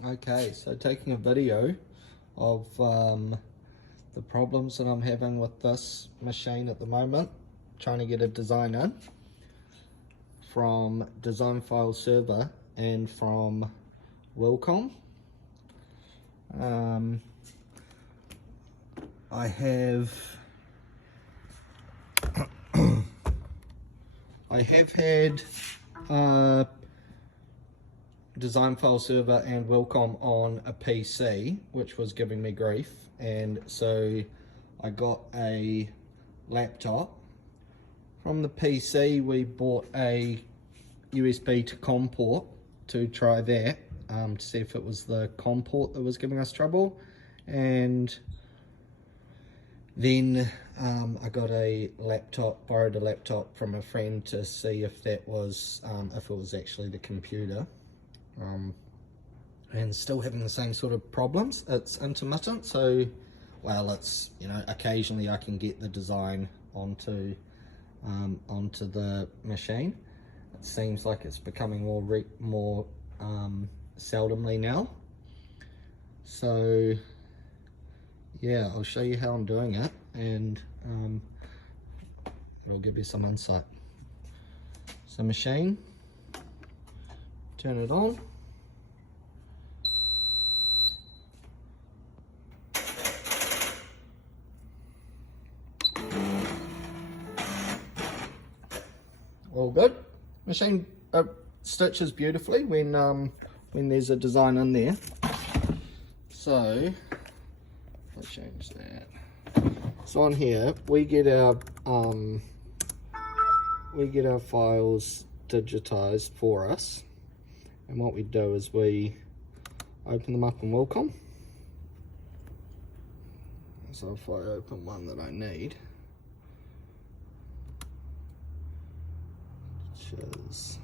Okay, so taking a video of the problems that I'm having with this machine at the moment, trying to get a design in from Design File Server and from Wilcom. I have had Design File Server and Wilcom on a PC, which was giving me grief, and so I got a laptop. From the PC we bought a USB to COM port to try that, to see if it was the COM port that was giving us trouble, and then I got borrowed a laptop from a friend to see if that was, if it was actually the computer. And still having the same sort of problems. It's intermittent, so, well, it's, occasionally I can get the design onto the machine. It seems like it's becoming more seldomly now. So yeah, I'll show you how I'm doing it, and it'll give you some insight. So machine, turn it on. All good. Machine stitches beautifully when there's a design in there. So I'll change that. So on here we get our files digitized for us, and what we do is we open them up in Wilcom. So if I open one that I need, which is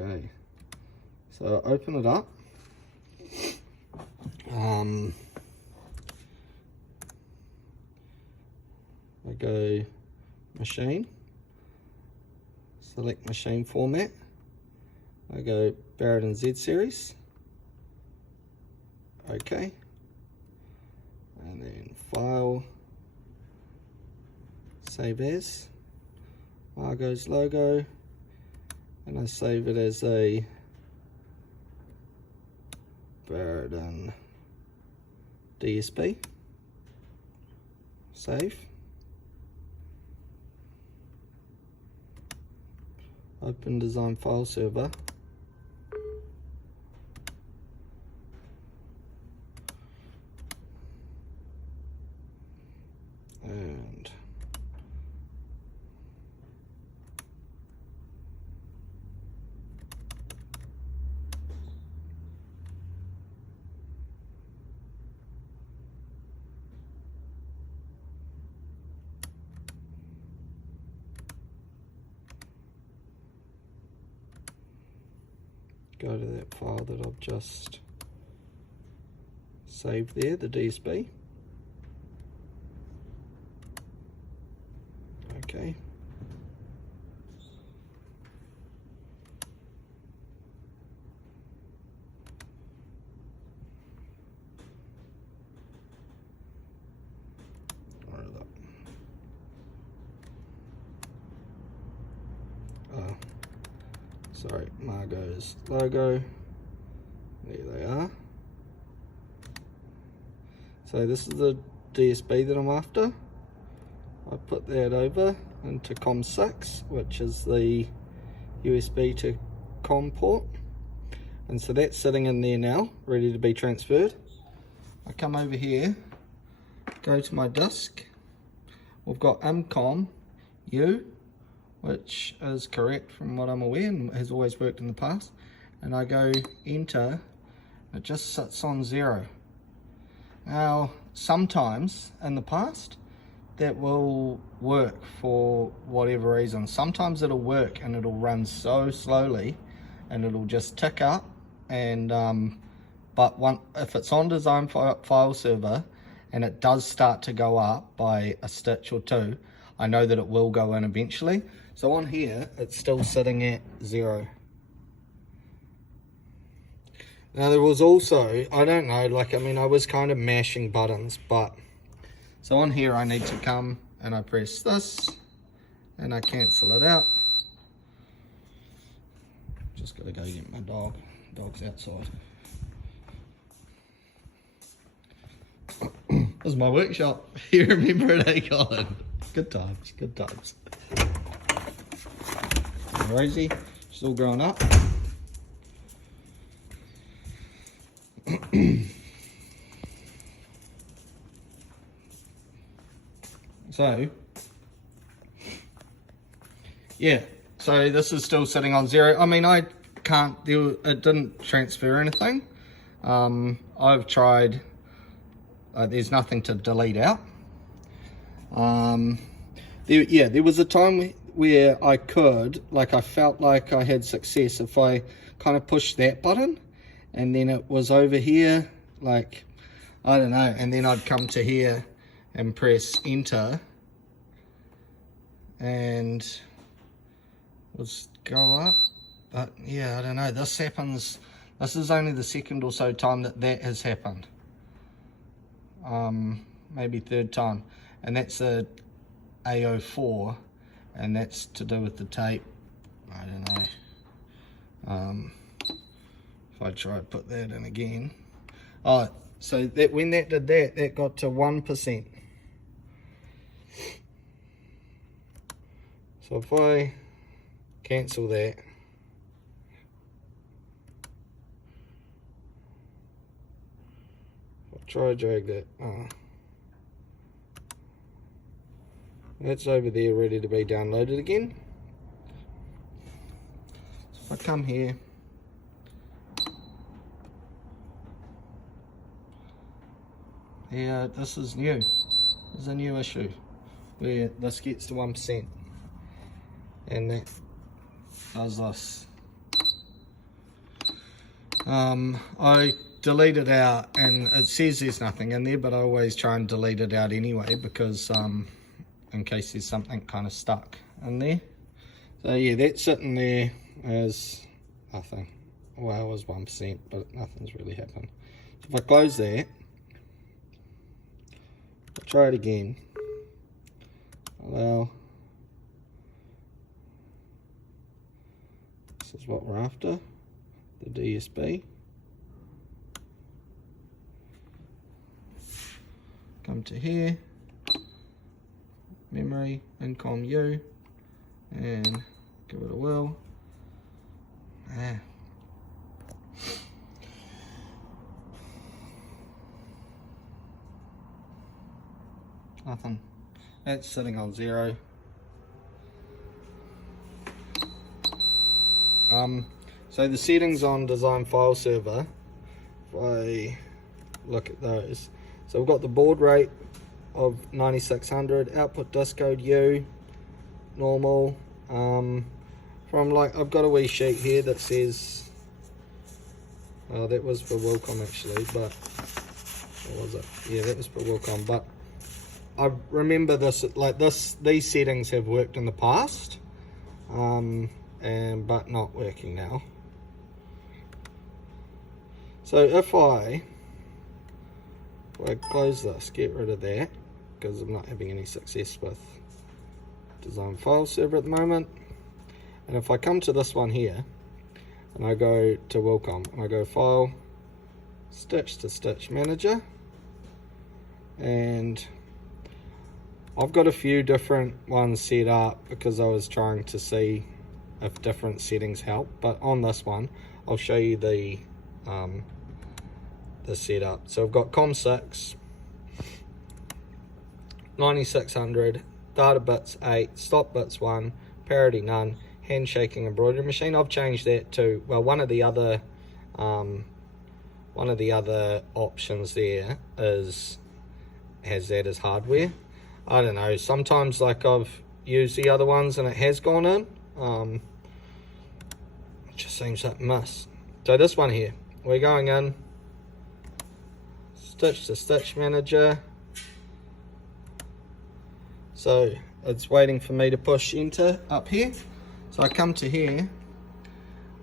okay, so open it up. I go machine, select machine format. I go Barrett and Z series. Okay, and then file, save as, Margot's logo, and I save it as a Barrett and DSP. Save. Open Design File Server. And go to that file that I've just saved there, the DSP. Okay. Sorry, Margot's logo. There they are. So this is the DSP that I'm after. I put that over into COM6, which is the USB to COM port. And so that's sitting in there now, ready to be transferred. I come over here, go to my disk. We've got IMCOM U, which is correct from what I'm aware and has always worked in the past. And I go enter, it just sits on 0. Now, sometimes in the past, that will work for whatever reason. Sometimes it'll work and it'll run so slowly and it'll just tick up, and if it's on design file server and it does start to go up by a stitch or two, I know that it will go in eventually. So on here, it's still sitting at 0. Now there was also, I don't know, like, I mean, I was kind of mashing buttons, but, so on here I need to come and I press this and I cancel it out. Just gotta go get my dog. Dog's outside. This is my workshop. You remember it, eh, Colin? Good times, good times. And Rosie, she's all grown up. So, yeah, so this is still sitting on 0. I mean, I can't, it didn't transfer anything. I've tried, there's nothing to delete out. There was a time where I could, like, I felt like I had success if I kind of pushed that button and then it was over here, like, I don't know, and then I'd come to here and press enter and was go up. But yeah, I don't know, this happens, this is only the second or so time that has happened. Maybe third time, and that's a A04, and that's to do with the tape. I don't know. If I try to put that in again. Oh, so that when that did that, that got to 1%. So if I cancel that, I'll try to drag that. That's over there ready to be downloaded again. So if I come here, yeah, this is new. This is a new issue where this gets to 1% and that does this. I delete it out and it says there's nothing in there, but I always try and delete it out anyway because in case there's something kind of stuck in there. So yeah, that's sitting there as nothing. Well, it was 1%, but nothing's really happened. So if I close that, I'll try it again. Allow. This is what we're after, the DSP. Come to here, memory, incom U, and give it a whirl. Nothing. That's sitting on 0. So the settings on design file server, if I look at those, so we've got the baud rate of 9600, output disk code U, normal. From like, I've got a wee sheet here that says, that was for Wilcom actually, but what was it? Yeah, that was for Wilcom, but I remember this, like these settings have worked in the past, but not working now. So if I close this, get rid of that, because I'm not having any success with design file server at the moment. And if I come to this one here, and I go to Wilcom, and I go File, Stitch to Stitch Manager, and I've got a few different ones set up because I was trying to see if different settings help, but on this one, I'll show you the setup. So I've got COM6, 9600, data bits 8, stop bits 1, parity none, handshaking embroidery machine. I've changed that to, well, one of the other one of the other options there has that as hardware. I don't know, sometimes like I've used the other ones and it has gone in. It just seems like miss. So this one here, we're going in, stitch to stitch manager. So it's waiting for me to push enter up here. So I come to here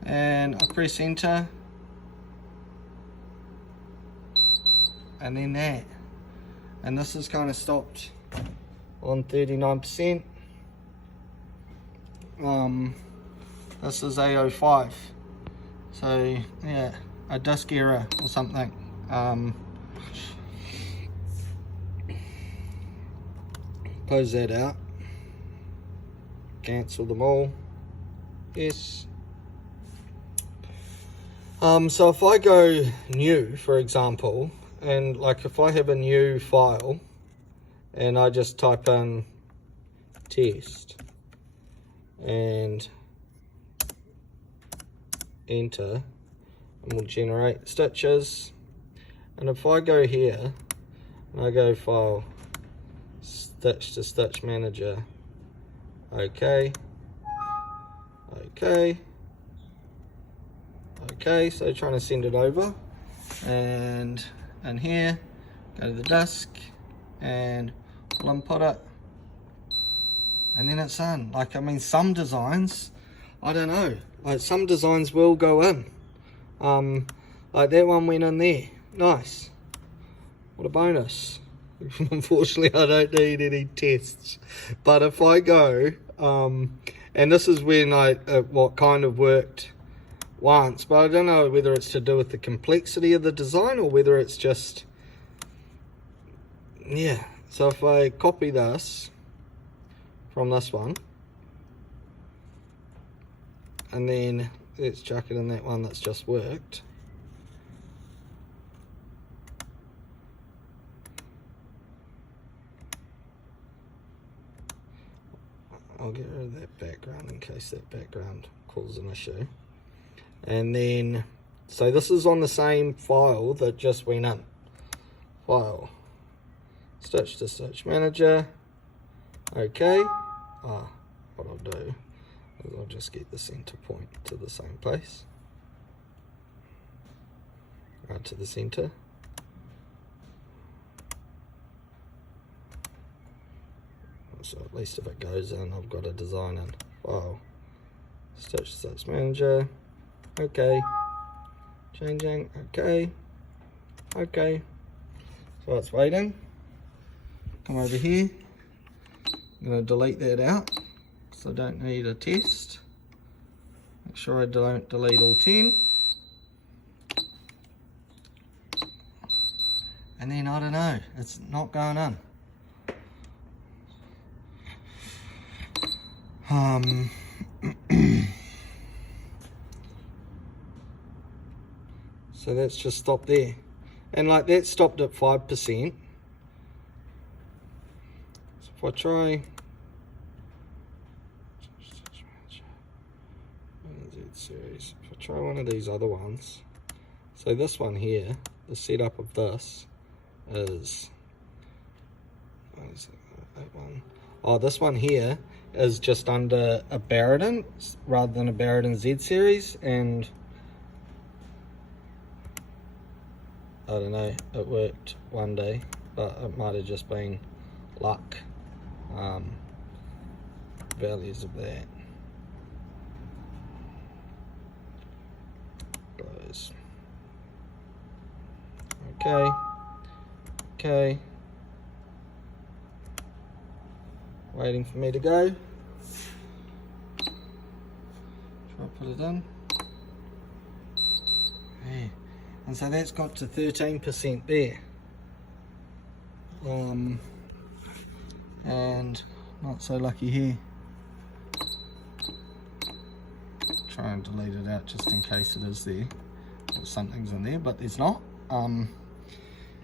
and I press enter, and then that, and this is kind of stopped on 39%. This is A05, so yeah, a disk error or something. Close that out, cancel them all, yes. So if I go new, for example, and like if I have a new file and I just type in test and enter, and we'll generate stitches. And if I go here and I go file, stitch to stitch manager, okay, so trying to send it over, and here, go to the disk and we'll input it, and then it's in. Like, I mean, some designs, I don't know, like some designs will go in. Like that one went in there, nice, what a bonus. Unfortunately, I don't need any tests, but if I go, and this is when what kind of worked once, but I don't know whether it's to do with the complexity of the design or whether it's just, yeah. So if I copy this from this one, and then let's chuck it in that one that's just worked. I'll get rid of that background in case that background causes an issue. And then, so this is on the same file that just went in. File, stitch to stitch manager, okay. What I'll do is I'll just get the center point to the same place. Right to the center. So at least if it goes in, I've got a design in. File, stitch to stitch manager, okay, changing, okay, so it's waiting. Come over here, I'm going to delete that out because I don't need a test. Make sure I don't delete all 10. And then, I don't know, it's not going in. So that's just stopped there, and like that stopped at 5%. So if I try series, if I try one of these other ones, so this one here, the setup of this is, what is it, that one? Oh, this one here is just under a Bariton rather than a Bariton Z series, and I don't know, it worked one day, but it might have just been luck. Values of that. Close. Okay. Waiting for me to go. Try to put it in. Yeah. And so that's got to 13% there. And not so lucky here. Try and delete it out just in case it is there. Or something's in there, but there's not.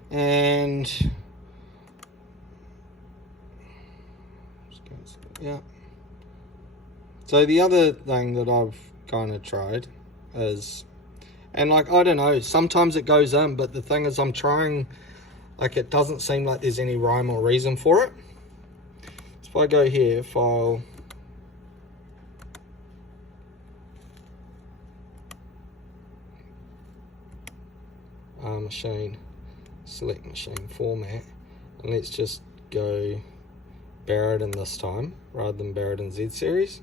And yeah. So the other thing that I've kind of tried is, And like, I don't know, sometimes it goes in, but the thing is I'm trying, like it doesn't seem like there's any rhyme or reason for it. So if I go here, file, machine, select machine format, and let's just go Baraden this time rather than Baraden Z series.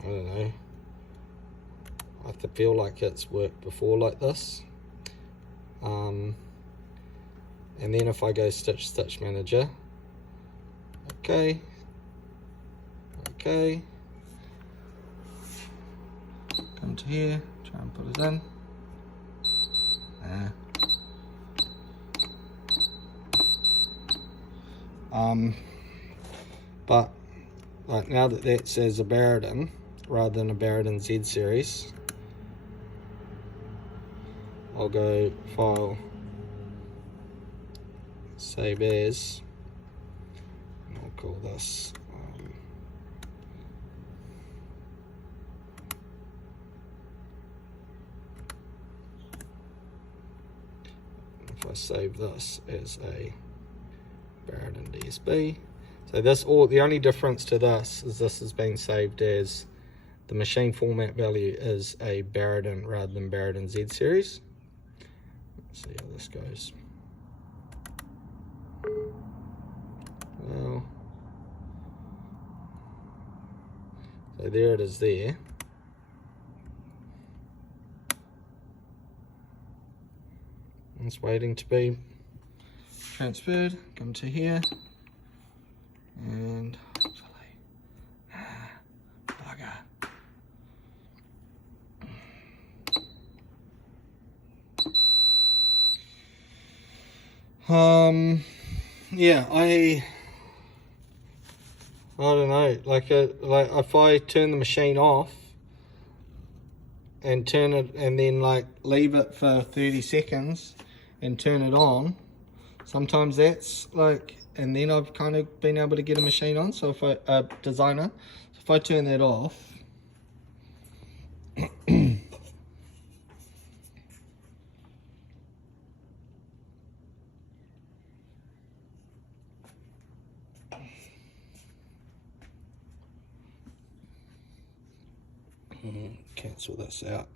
I don't know, I have to feel like it's worked before like this. And then if I go stitch manager, okay, come to here, try and put it in. But like now that says a Baraden rather than a Baraden Z series, I'll go file, save as, and I'll call this if I save this as a Baraden DSB. So this, the only difference to this is this has been saved as, the machine format value is a Baraden rather than Baraden Z series. Let's see how this goes. Well, so there it is there. It's waiting to be transferred. Come to here and bugger. Yeah, I don't know, like if I turn the machine off and turn it and then like leave it for 30 seconds and turn it on, sometimes that's like, and then I've kind of been able to get a machine on. So if I, designer, so if I turn that off, cancel this out.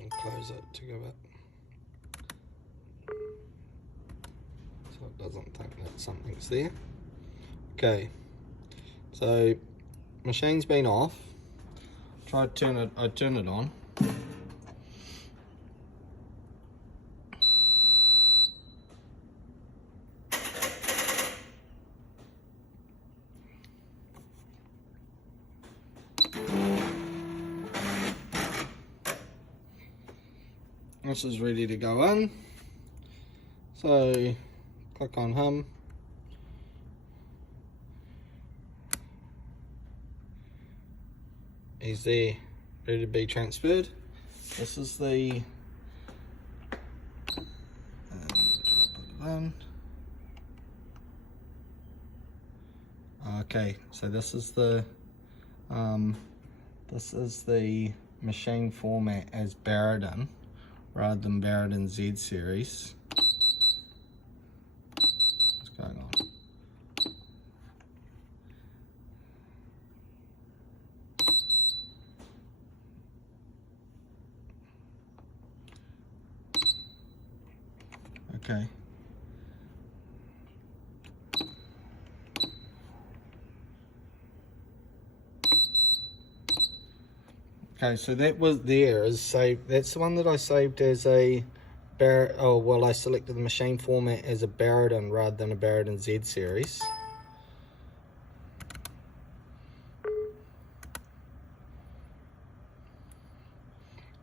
And close it to give it, so it doesn't think that something's there. Okay, so machine's been off. Try to turn it, I turn it on. This is ready to go in. So click on him. He's there, ready to be transferred. This is the, okay, so this is the machine format as Baraden rather than Baraden Z series. What's going on? Okay. Okay, so that was there is saved. That's the one that I saved as a I selected the machine format as a Baraden rather than a Baraden Z series.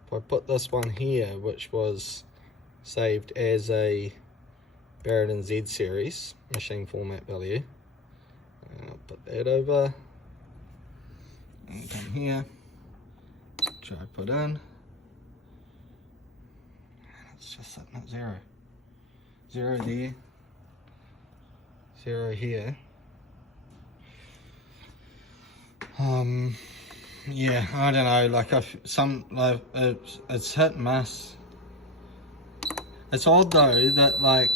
If I put this one here, which was saved as a Baraden Z series machine format value, and I'll put that over and come here, try put in, and it's just sitting at 0. 0 there, 0 here. Yeah, I don't know, like it's hit and miss. It's odd though that like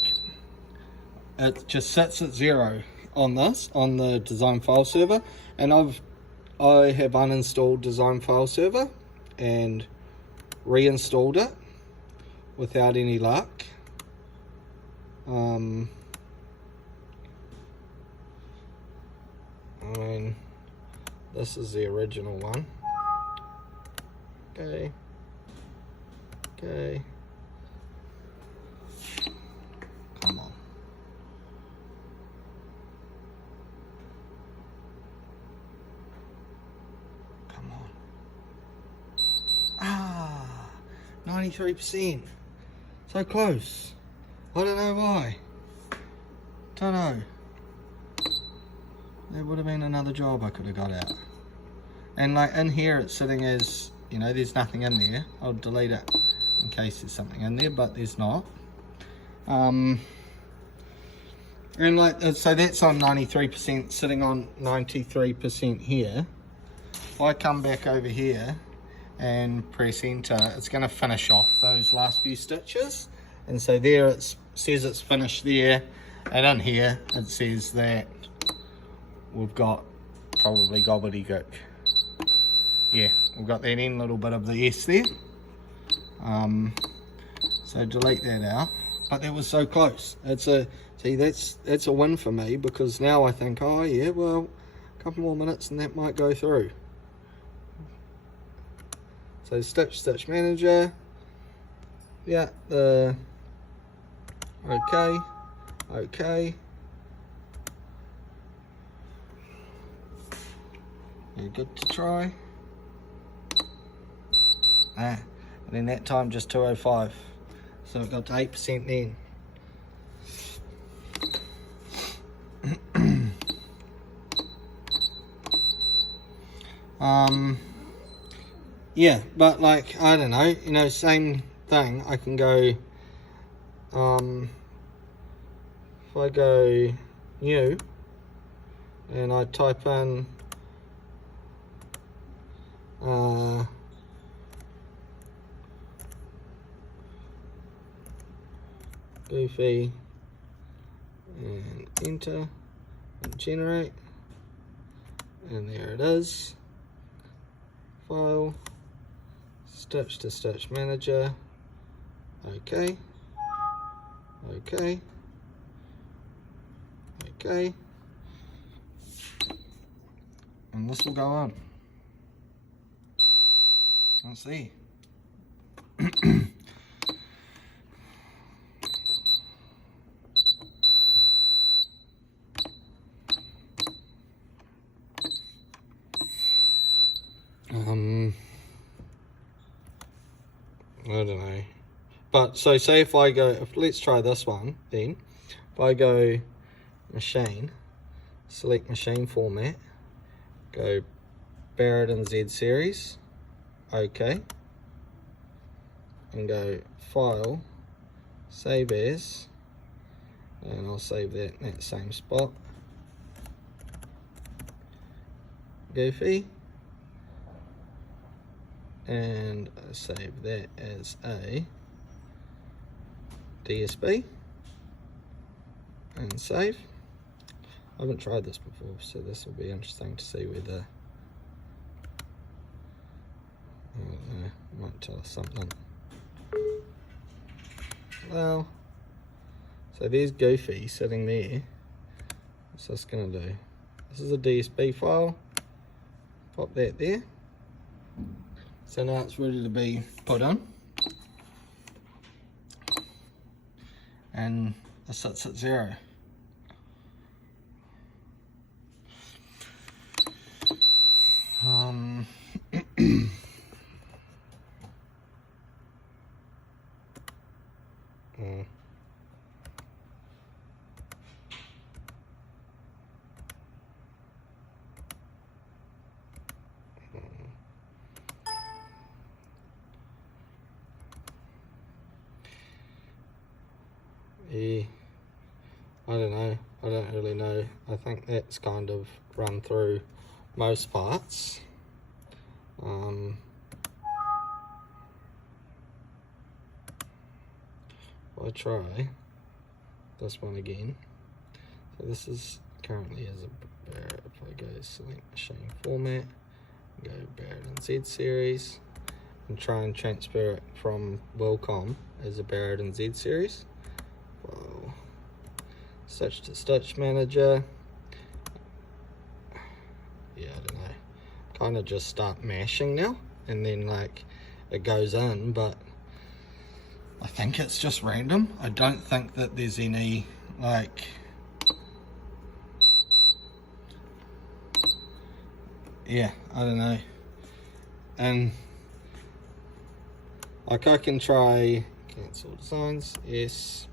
it just sits at 0 on the design file server, and I have uninstalled design file server and reinstalled it without any luck. I mean, this is the original one. Okay. Come on. Come on. Ah, 93%. So close. I don't know why. Don't know. There would have been another job I could have got out. And like in here it's sitting as, you know, there's nothing in there. I'll delete it in case there's something in there, but there's not. And like, so that's on 93%, sitting on 93% here. If I come back over here and press enter, it's going to finish off those last few stitches. And so there it says it's finished there, and in here it says that we've got probably gobbledygook. Yeah, we've got that end little bit of the S there. So delete that out. But that was so close. That's a win for me, because now I think, oh yeah, well, a couple more minutes and that might go through. So stitch manager. Yeah, okay. You're good to try. And then that time just 205. So it got to 8% then. Yeah, but like, I don't know, you know, same thing. I can go, if I go new and I type in Goofy and enter and generate, and there it is. File, stitch to stitch manager, okay, and this will go on. Let's see. I don't know, but so say if I go, let's try this one then. If I go machine, select machine format, go Barrett and Z series, okay, and go file, save as, and I'll save that in that same spot, Goofy, and save that as a DSB and save. I haven't tried this before, so this will be interesting to see whether, I don't know, might tell us something. Well, so there's Goofy sitting there. What's this gonna do? This is a DSB file, pop that there. So now it's ready to be put in, and it sits at 0. yeah, I don't know, I don't really know. I think that's kind of run through most parts. I'll try this one again. So this is currently as a Barrett. If I go select machine format, go Barrett and Z series, and try and transfer it from Wilcom as a Barrett and Z series. Well, Stitch to Stitch Manager. Yeah, I don't know. Kind of just start mashing now, and then like it goes in, but I think it's just random. I don't think that there's any like, yeah, I don't know. And like I can try cancel designs, yes,